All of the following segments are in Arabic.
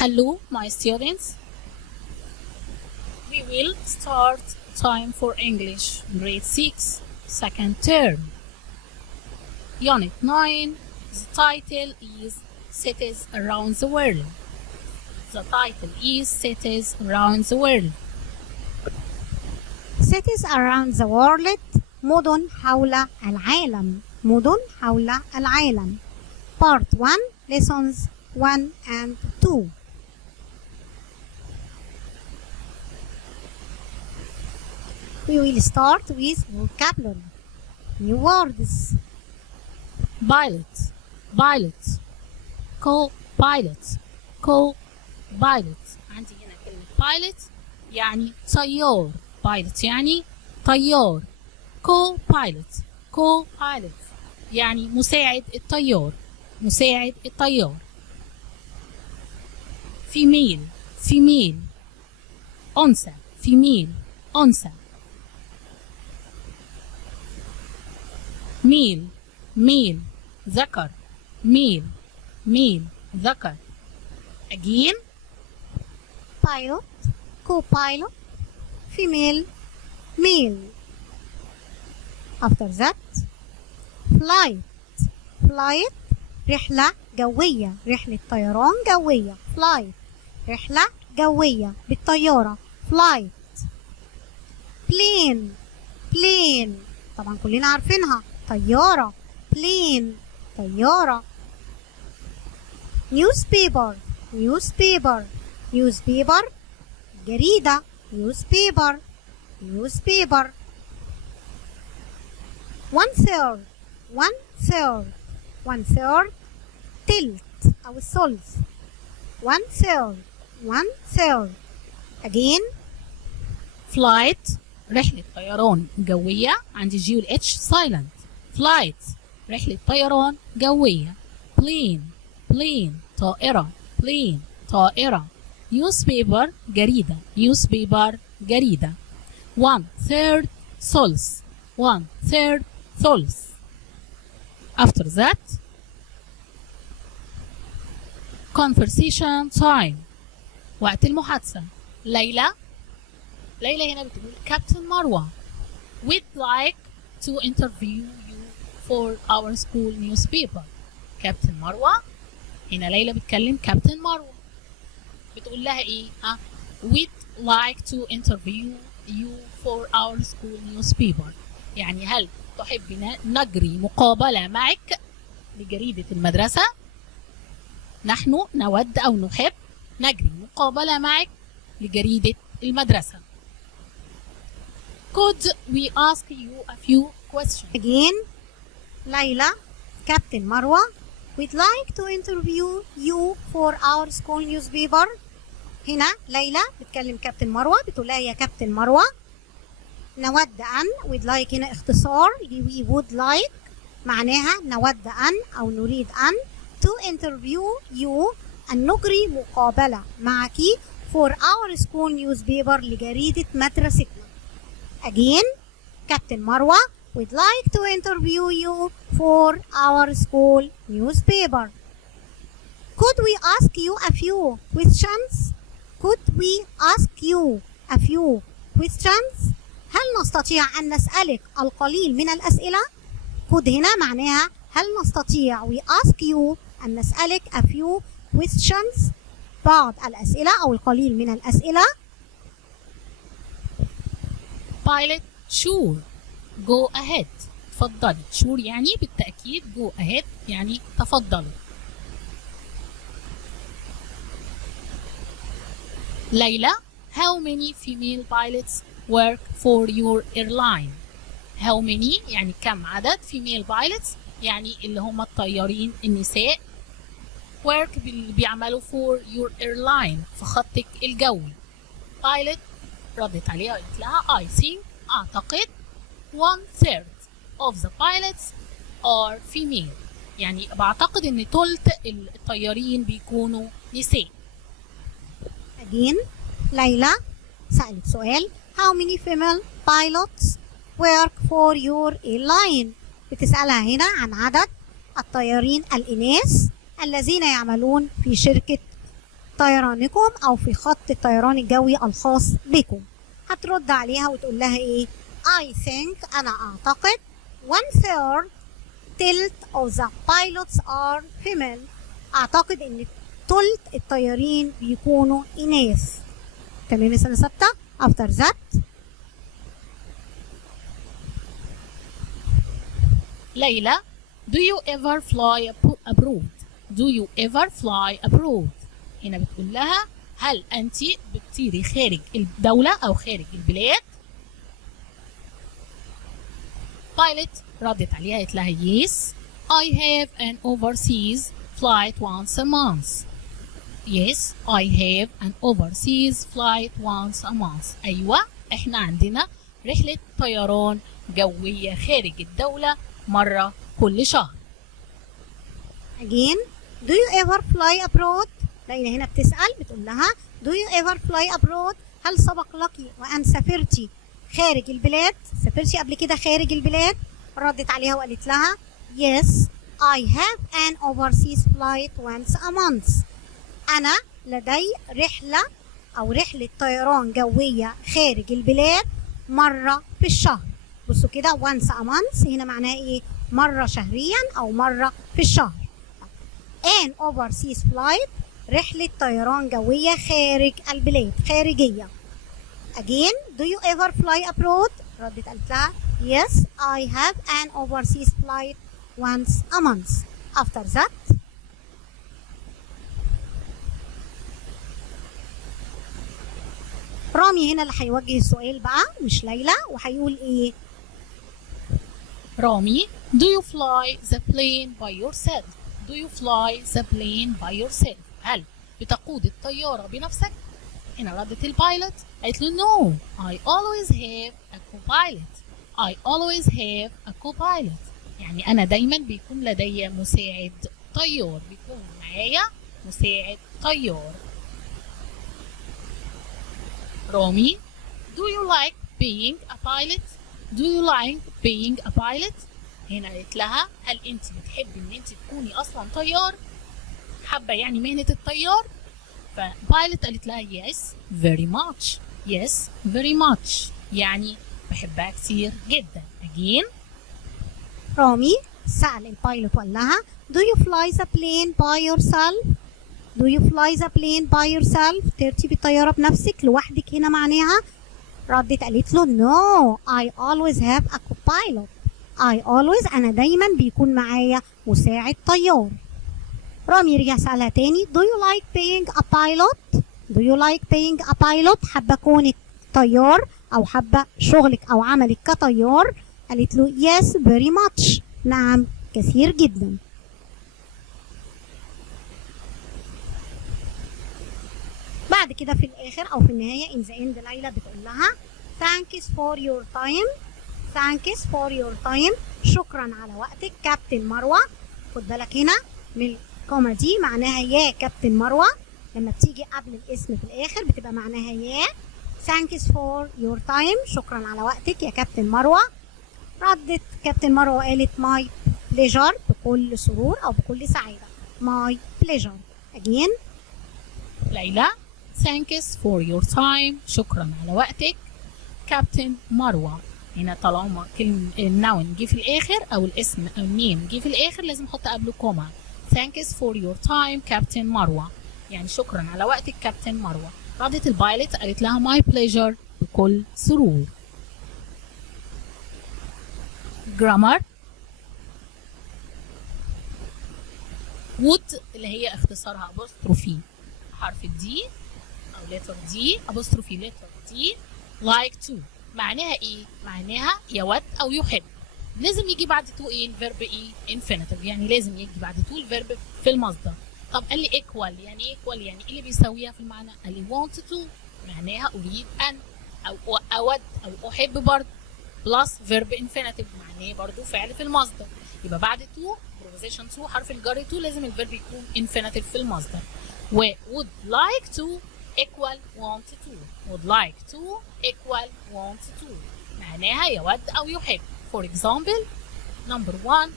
Hello, my students. We will start time for English, grade 6, second term. Unit 9, the title is Cities Around the World. The title is Cities Around the World. Cities around the world. مدن حول العالم. مدن حول العالم. Part 1, lessons 1 and 2. We will start with vocabulary. New words. Pilot, pilot, co-pilot, co-pilot. عندي هنا كلمة pilot يعني طيار. pilot يعني طيار. co-pilot, co-pilot يعني مساعد الطيار. مساعد الطيار. female, female, أنثى. female, أنثى. male, male, ذكر. male, male, ذكر. again. Pilot, co-pilot, female, male. After that, flight, flight, رحلة جوية. رحلة طيران جوية. flight, رحلة جوية بالطيارة. flight. plane, plane, طبعا كلنا عارفينها. طيارة. plane, طيارة. newspaper, newspaper, newspaper, جريدة. newspaper, newspaper. one third, one third, one third, تلت أو الثلث. one third, one third. again. flight رحلة طيران جوية. عندي جي والاتش silent. flight رحلة طيران جوية. plane, plane, طائرة. plane, طائرة. newspaper جريدة. newspaper جريدة. one third, ثلث. one third, ثلث. after that, conversation time, وقت المحادثة. ليلى هنا بتقول كابتن مروة, we'd like to interview you for our school newspaper. كابتن مروة. هنا ليلى بتكلم كابتن مروة. بتقول لها ايه؟ we'd like to interview you for our school newspaper. يعني هل تحب نجري مقابلة معك لجريدة المدرسة؟ نحن نود أو نحب نجري مقابلة معك لجريدة المدرسة. Could we ask you a few questions? again. ليلى, كابتن مروة, we'd like to interview you for our school newspaper. هنا ليلى بتكلم كابتن مروة. بتقول لها يا كابتن مروة نود أن. we'd like هنا اختصار we would like, معناها نود أن أو نريد أن to interview you أن نجري مقابلة معك for our school newspaper لجريدة مدرستنا. again. كابتن مروة, we'd like to interview you for our school newspaper. Could we ask you a few questions? Could we ask you a few questions? هل نستطيع أن نسألك القليل من الأسئلة؟ could هنا معناها هل نستطيع we ask you أن نسألك a few questions, بعض الأسئلة أو القليل من الأسئلة. pilot sure, go ahead, تفضلي. sure يعني بالتأكيد. go ahead يعني تفضلي. ليلى, how many female pilots work for your airline? how many يعني كم عدد. female pilots يعني اللي هم الطيارين النساء. work بيعملوا for your airline في خطك الجوي. pilot ردت عليها وقالت لها I think, أعتقد, one third of the pilots are female. يعني بعتقد إن تلت الطيارين بيكونوا نساء. again. ليلى سألت سؤال how many female pilots work for your airline. بتسألها هنا عن عدد الطيارين الإناث الذين يعملون في شركة طيرانكم أو في خط الطيران الجوي الخاص بكم. هترد عليها وتقول لها إيه؟ I think أنا أعتقد 1/3 تلت of the pilots are female. أعتقد إن تلت الطيارين بيكونوا إناث. تمام يا سنة ستة. after that ليلى do you ever fly abroad do you ever fly abroad. هنا بتقول لها هل أنت بتطيري خارج الدولة أو خارج البلاد؟ بايلوت ردت عليها قالت لها yes I have an overseas flight once a month. Yes I have an overseas flight once a month. أيوة إحنا عندنا رحلة طيران جوية خارج الدولة مرة كل شهر. again do you ever fly abroad. ليلى هنا بتسأل بتقول لها do you ever fly abroad. هل سبق لك وأن سافرتي خارج البلاد؟ سافرتي قبل كده خارج البلاد؟ ردت عليها وقالت لها yes I have an overseas flight once a month. أنا لدي رحلة أو رحلة طيران جوية خارج البلاد مرة في الشهر. بصوا كده once a month هنا معناها إيه؟ مرة شهريا أو مرة في الشهر. an overseas flight رحلة طيران جوية خارج البلاد خارجية. again do you ever fly abroad. ردت قالت لها yes I have an overseas flight once a month. after that رامي هنا اللي هيوجه السؤال بقى مش ليلى وهيقول ايه؟ رامي do you fly the plane by yourself do you fly the plane by yourself. هل بتقود الطيارة بنفسك؟ هنا ردت البايلوت قالت له no I always have a co-pilot I always have a co-pilot. يعني أنا دايما بيكون لدي مساعد طيار بيكون معايا مساعد طيار. رامي do you like being a pilot do you like being a pilot. هنا قالت لها هل انت بتحبي ان انت تكوني اصلا طيار؟ حابه يعني مهنه الطيار؟ فبايلوت قالت لها yes very much yes very much يعني بحبها كتير جدا. again رامي سأل البايلوت وقال لها do you fly the plane by yourself do you fly the plane by yourself. تركبي الطيارة بنفسك لوحدك هنا معناها؟ ردت قالت له no I always have a co-pilot I always أنا دايما بيكون معايا مساعد طيار. رامي رجع سألها تاني do you like being a pilot do you like being a pilot. حابة كونك طيار أو حابة شغلك أو عملك كطيار؟ قالت له yes very much نعم كثير جدا. بعد كده في الآخر أو في النهاية in the end ليلى بتقول لها thanks for your time thanks for your time شكرا على وقتك كابتن مروة. خد بالك هنا من الكومة دي معناها يا كابتن مروة لما بتيجي قبل الاسم في الآخر بتبقى معناها يا. thanks for your time شكرا على وقتك يا كابتن مروة. ردت كابتن مروة وقالت my pleasure بكل سرور أو بكل سعادة my pleasure. again ليلى thanks for your time شكرا على وقتك كابتن مروة. هنا طالما كلمة النون جه في الآخر أو الاسم أو النيم جه في الآخر لازم أحط قبله كوما. thanks for your time كابتن مروة يعني شكرا على وقتك كابتن مروة. ردت البايلوت قالت لها my pleasure بكل سرور. grammar would اللي هي اختصارها apostrophe حرف الدي أو letter D apostrophe letter D like to معناها ايه؟ معناها يود او يحب. لازم يجي بعد تو ايه؟ الفيرب ايه؟ infinitive يعني لازم يجي بعد تو الفيرب في المصدر. طب قال لي equal يعني ايه equal؟ يعني ايه اللي بيساويها في المعنى؟ قال لي want to معناها اريد ان او اود او احب برضه بلس فيرب infinitive معناه برضه فعل في المصدر. يبقى بعد تو preposition to حرف الجر تو لازم الفيرب يكون infinitive في المصدر. و would like to equal want to would like to equal want to معناها يود أو يحب. For example number 1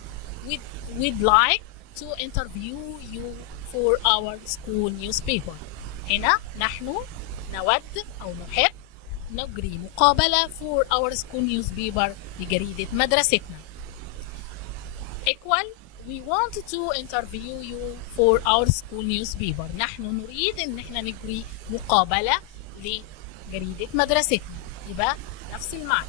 we'd like to interview you for our school newspaper. هنا نحن نود أو نحب نجري مقابلة for our school newspaper لجريدة مدرستنا. equal we want to interview you for our school newspaper. نحن نريد ان احنا نجري مقابلة لجريدة مدرستنا. يبقى نفس المعنى.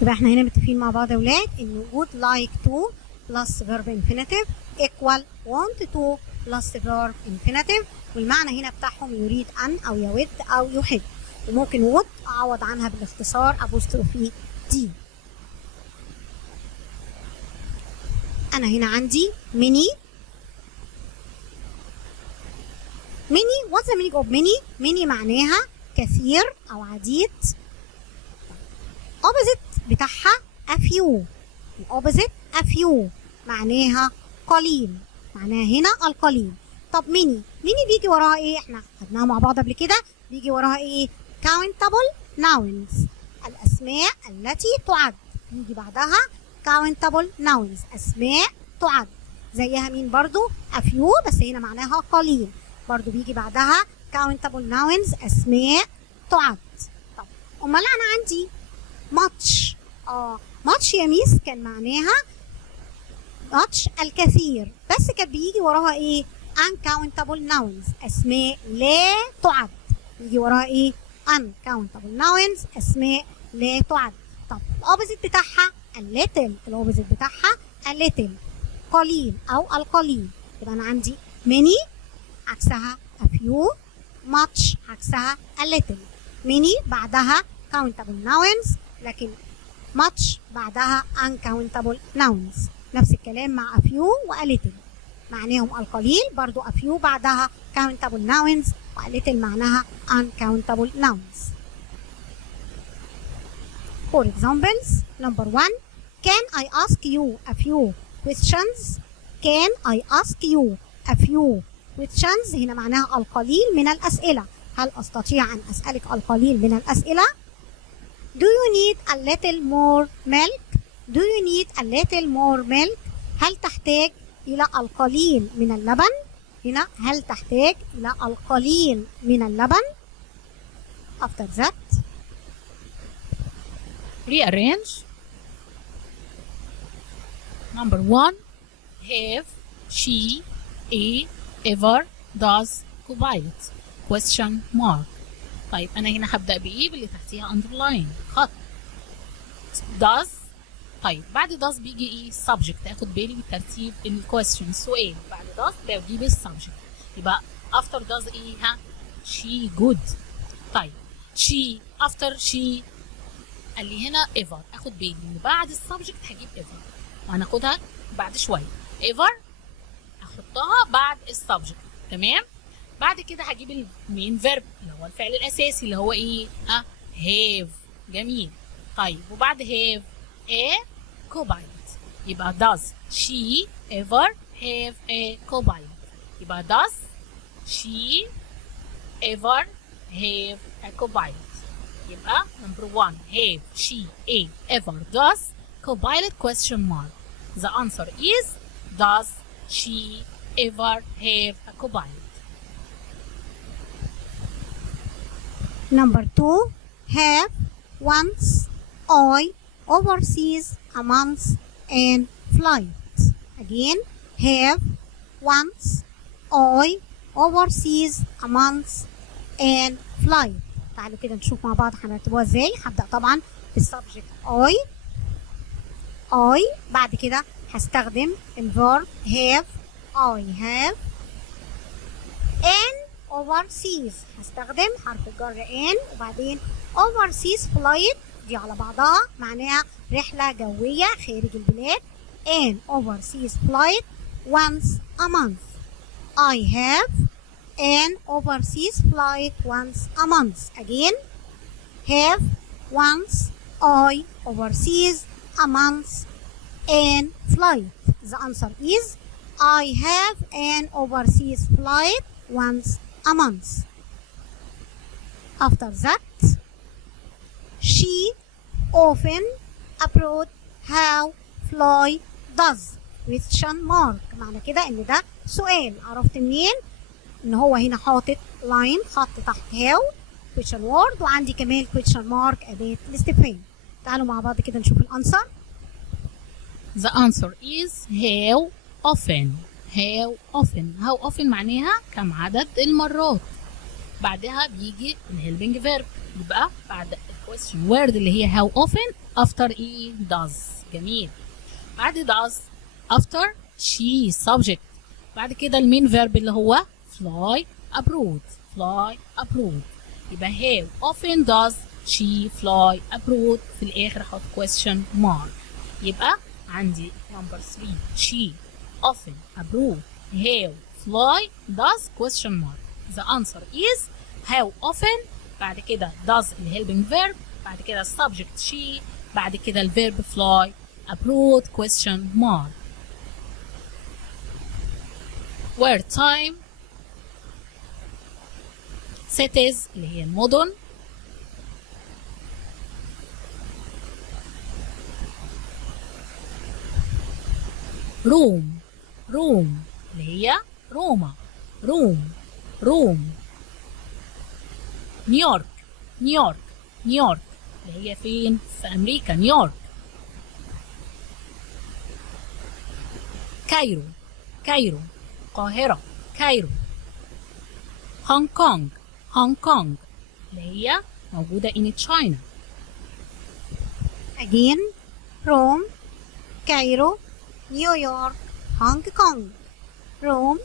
يبقى احنا هنا متفقين مع بعض يا ولاد ان would like to plus verb infinitive equal want to plus verb infinitive، والمعنى هنا بتاعهم يريد ان او يود او يحب، وممكن would اعوض عنها بالاختصار apostrophe d. انا هنا عندي many. what's the meaning of many معناها كثير او عديد. opposite بتاعها a few. opposite a few معناها قليل، معناها هنا القليل. طب many بيجي وراها ايه؟ احنا خدناها مع بعض قبل كده، بيجي وراها ايه؟ countable nouns، الاسماء التي تعد. يجي بعدها countable nouns، اسماء تعد. زيها مين برضو؟ a few بس هنا معناها قليل، برضو بيجي بعدها countable nouns، اسماء تعد. طب امال انا عندي much. much يا ميس كان معناها much الكثير، بس كان بيجي وراها ايه؟ uncountable nouns، اسماء لا تعد. يجي وراها ايه؟ uncountable nouns، اسماء لا تعد. طب الاوبوزيت بتاعها a little، الاوبوزيت بتاعها a little قليل او القليل. يبقى انا عندي many عكسها a few، much عكسها a little. many بعدها countable nouns، لكن much بعدها uncountable nouns. نفس الكلام مع a few و a little، معناهم القليل، برضو a few بعدها countable nouns و a little معناها uncountable nouns. For examples, number 1, can I ask you a few questions? Can I ask you a few questions؟ هنا معناها القليل من الأسئلة. هل أستطيع أن أسألك القليل من الأسئلة؟ Do you need a little more milk? Do you need a little more milk؟ هل تحتاج إلى القليل من اللبن؟ هنا هل تحتاج إلى القليل من اللبن؟ After that, rearrange. Number 1, have, she, a, ever, does, co-pilot. Question mark. طيب أنا هنا هبدأ بإيه؟ باللي تحتيها underline، خط. does. طيب بعد does بيجي إيه؟ subject. أخد بالي بترتيب الquestion، السؤال. بعد does بجيب السبجكت. يبقى after does إيه؟ ها؟ she good. طيب she after she قال لي هنا ever. أخد بالي إن بعد السبجكت هجيب ever، وهناخدها بعد شوية. ever أحطها بعد السبجكت، تمام؟ بعد كده هجيب المين فيرب اللي هو الفعل الاساسي اللي هو ايه؟ have. جميل. طيب وبعد have a co-pilot، يبقى does she ever have a co-pilot؟ يبقى does she ever have a co-pilot؟ يبقى number 1 have, she, a, ever, does, co-pilot question mark. The answer is does she ever have a co-pilot? number 2, have, once, I, overseas, a month, and flight. Again, have, once, I, overseas, a month, and flight. تعالوا كده نشوف مع بعض هنرتبوها ازاي. هبدأ طبعا بالسبجكت I. بعد كده هستخدم الفيرب have. I have. and overseas هستخدم حرف الجر and، وبعدين overseas flight دي على بعضها معناها رحلة جوية خارج البلاد. and overseas flight once a month. I have an overseas flight once a month. Again, have, once, I, overseas, a month, and flight. The answer is I have an overseas flight once a month. After that, she often abroad, how, fly, does. question mark. معنى كده ان ده سؤال. عرفت منين؟ ان هو هنا حاطط لاين خط تحت هاو question word، وعندي كمان question mark اداة الاستفهام. تعالوا مع بعض كده نشوف الانسر. The answer is how often. How often. How often معناها كم عدد المرات. بعدها بيجي الهيلبينج فيرب، يبقى بعد الكويستشن وورد اللي هي how often after ايه does. جميل. بعد does after she subject. بعد كده المين فيرب اللي هو fly abroad. fly abroad. يبقى how often does she fly abroad. في الآخر هحط question mark. يبقى عندي number 3 she often abroad how fly does question mark. The answer is how often. بعد كده does الهيلبينج فيرب، بعد كده subject she، بعد كده الفيرب fly abroad question mark. Where time cities اللي هي المدن، روم روم اللي هي روما روم نيويورك نيويورك اللي هي فين في أمريكا نيويورك. كايرو القاهرة كايرو. هونج كونج اللي هي موجودة in China. again روم كايرو نيويورك هونج كونج. روم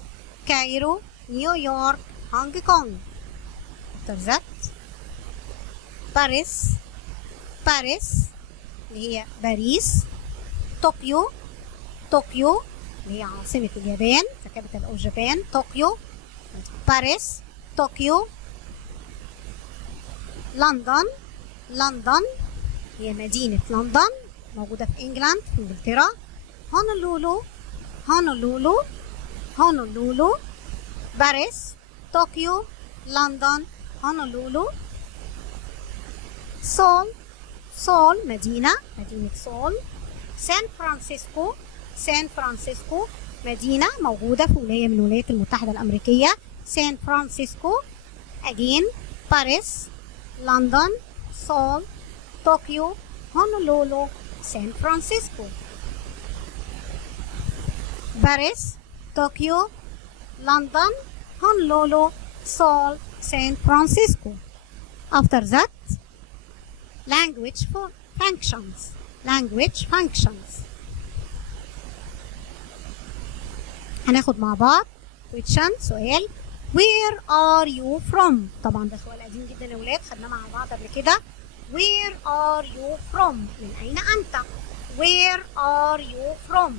كايرو نيويورك هونج كونج. after that باريس اللي هي باريس. طوكيو اللي هي عاصمة اليابان the capital of Japan طوكيو. باريس طوكيو. لندن هي مدينة لندن موجودة في انجلاند في انجلترا. هونولولو باريس طوكيو لندن هونولولو. سول مدينة سول. سان فرانسيسكو مدينة موجودة في ولاية من الولايات المتحدة الأمريكية سان فرانسيسكو. again باريس لندن سول طوكيو هونولولو سان فرانسيسكو. باريس طوكيو لندن هونولولو سول سان فرانسيسكو. after that language functions. هناخد مع بعض question سؤال where are you from. طبعا ده سؤال قديم جدا يا ولاد، خدناه مع بعض قبل كده. where are you from من أين أنت. where are you from.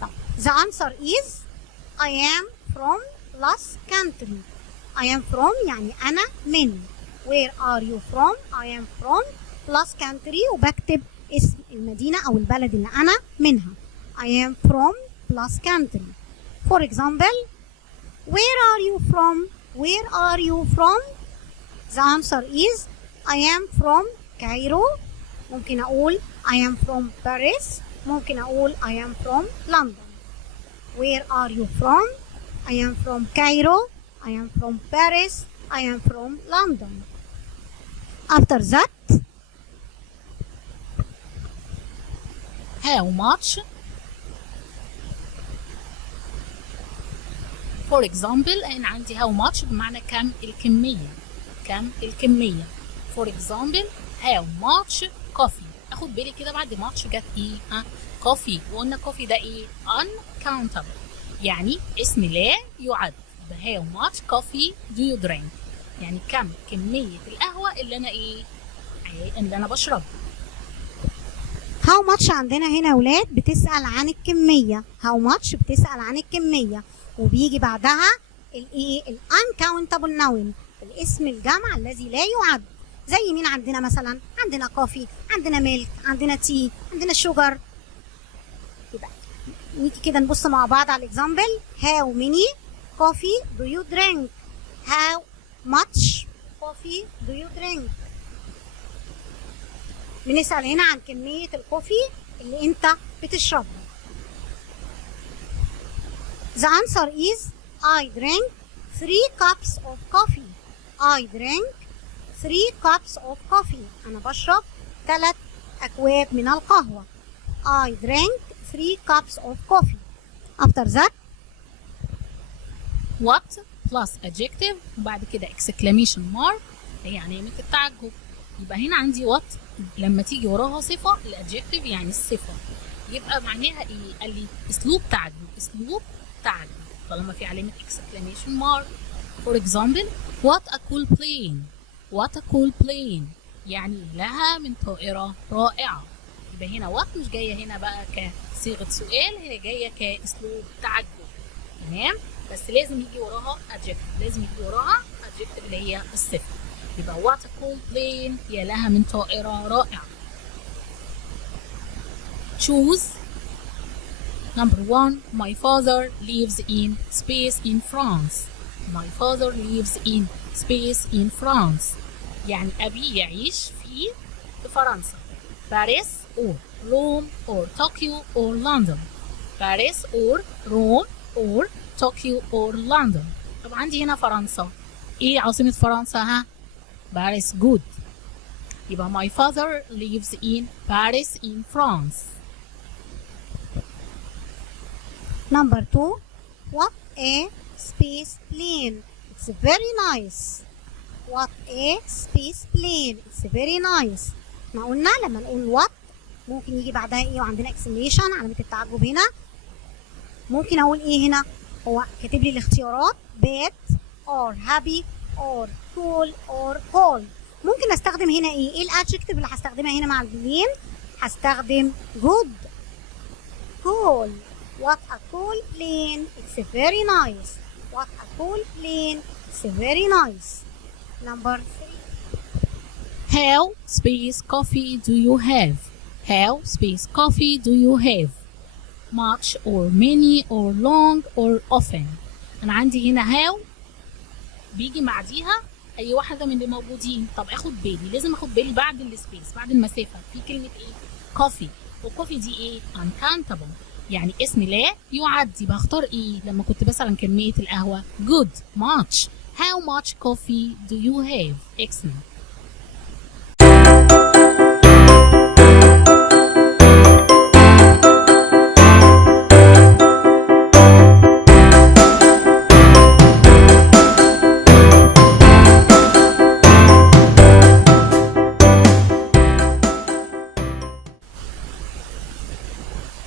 طب the answer is I am from plus country. I am from يعني أنا من. where are you from I am from plus country وبكتب اسم المدينة أو البلد اللي أنا منها. I am from plus country. For example where are you from. The answer is I am from Cairo. ممكن أقول I am from Paris. ممكن أقول I am from London. Where are you from. I am from Cairo. I am from Paris. I am from London. After that how much. For example أنا عندي how much بمعنى كم الكمية. For example how much coffee. أخد بالي كده بعد much جت إيه coffee، وقلنا coffee ده إيه uncountable يعني اسم لا يعد. how much coffee do you drink يعني كمية القهوة اللي أنا بشربها. how much عندنا هنا يا ولاد بتسأل عن الكمية. how much بتسأل عن الكمية وبيجي بعدها الايه uncountable noun الاسم الجمع الذي لا يعد. زي مين عندنا مثلا؟ عندنا كوفي، عندنا ميلك، عندنا تي، عندنا شوجر. يبقى نيجي كده نبص مع بعض على الاكزامبل. how many coffee do you drink. how much coffee do you drink. بنسأل هنا عن كمية الكوفي اللي انت بتشربها. The answer is I drink 3 cups of coffee. I drink 3 cups of coffee. أنا بشرب 3 أكواب من القهوة. I drink 3 cups of coffee. After that what plus adjective وبعد كده exclamation mark هي علامة التعجب. يبقى هنا عندي what لما تيجي وراها صفة الادجكتيف يعني الصفة يبقى معناها ايه؟ قال لي اسلوب تعجب. اسلوب تعجب طالما في علامة exclamation mark. for example what a cool plane. what a cool plane يعني لها من طائرة رائعة. يبقى هنا what مش جاية هنا بقى كصيغة سؤال هي جاية كاسلوب تعجب. تمام بس لازم يجي وراها adjective. لازم يجي وراها adjective اللي هي الصفة. يبقى what a cool plane هي لها من طائرة رائعة. choose number 1 my father lives in space in France. my father lives in space in France يعني أبي يعيش في فرنسا. باريس or Rome or Tokyo or London. باريس or Rome or Tokyo or London. طب عندي هنا فرنسا. ايه عاصمة فرنسا ها؟ باريس. good. يبقى my father lives in Paris in France. number 2 what a space plane. It's very nice. what a space plane. It's very nice. ما قلنا لما نقول what ممكن يجي بعدها ايه وعندنا exclamation علامة التعجب هنا. ممكن اقول ايه هنا؟ هو كاتب لي الاختيارات bad or happy or cool or cold. ممكن استخدم هنا ايه الادجكتيف اللي هستخدمها هنا مع البلين؟ هستخدم good. cool. what a cool plane. It's very nice. what a cool plane. It's very nice. number 3 how space coffee do you have? how space coffee do you have? much or many or long or often. انا عندي هنا how بيجي بعديها اي واحده من اللي موجودين. طب اخد بالي لازم اخد بالي بعد السبيس بعد المسافه في كلمه ايه؟ كوفي. والكوفي دي ايه؟ uncountable يعني اسم لا يعدي. بختار ايه لما كنت مثلا كميه القهوه؟ good. much. how much coffee do you have? excellent.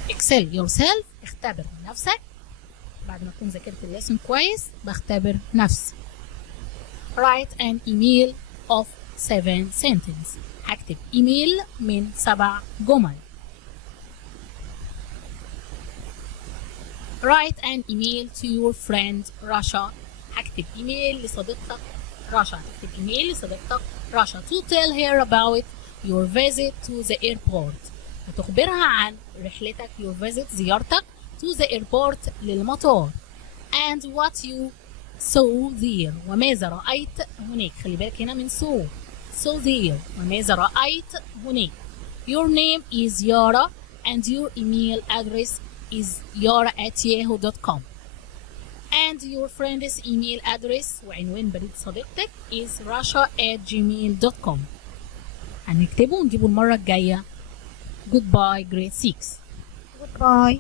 excel yourself. اختبر نفسك. بعد ما تكون ذاكرت الليسن كويس بختبر نفسي. write an email of 7 sentences. هكتب ايميل من 7 جمل. write an email to your friend رشا. هكتب ايميل لصديقتك رشا. هتكتب ايميل لصديقتك رشا to tell her about your visit to the airport. وتخبرها عن رحلتك your visit زيارتك to the airport للمطار. and what you saw there وماذا رأيت هناك. خلي بالك هنا من saw there وماذا رأيت هناك. your name is Yara and your email address is yara@yahoo.com and your friend's email address وعنوان بريد صديقتك is rasha@gmail.com. هنكتبه ونجيبه المرة الجاية. Goodbye grade 6. goodbye.